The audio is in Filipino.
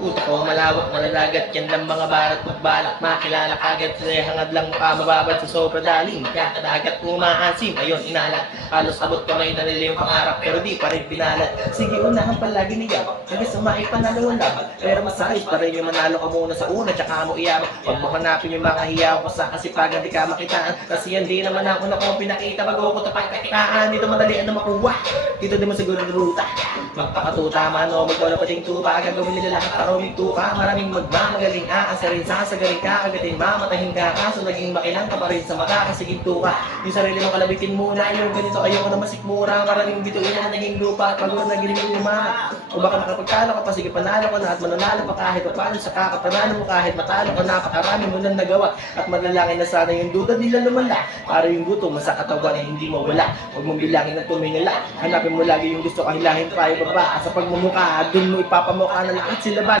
Utak ko malawak, malalagat, yan lang mga barat at balak. Makilala kagad, hangad lang mukha mababad sa sobrang daling. Kakadagat umaasim, ayun inalat. Halos abot kamay na nila yung pangarap, pero di pa rin pinalat. Sige, unahan palagi niya, hanggang sumakay panalo lang. Pero masakit pa rin yung manalo ka muna sa una, tsaka mo iyaw. Huwag mo hanapin yung mga hiyaw ko sa kasipagan, di ka makitaan. Kasi hindi naman ako na kung pinakita, bago ko tapang kakitaan. Dito madalian na makuha, dito di mo siguro ng ruta. Magpakatuta man o magwala pating tupa, gagawin nila lahat para umituka. Maraming magmamagaling aasa rin sa sagaling ka, agatin mamatahin ka, kaso naging makilang ka pa rin sa mata, kasi ginto ka. Yung sarili mo kalabitin muna, yung ganito ayoko na masikmura. Maraming dito yun na naging lupa, pag wala naging luma. O baka nakapagkala ka pa, sige panalo ka na at mananalo pa kahit pa paano sa kakapanalo mo, kahit matalo ka, napakarami mo nang nagawa. At manalangin na sana yung duda nila lumala, para yung gutom sa katawan ay hindi mawala. Huwag mong bilangin ng tumingala, hanapin mo lagi yung gusto, kahilahin pa yung baba. Sa pagmumukha, dun mo ipapamukha na lahat sila ba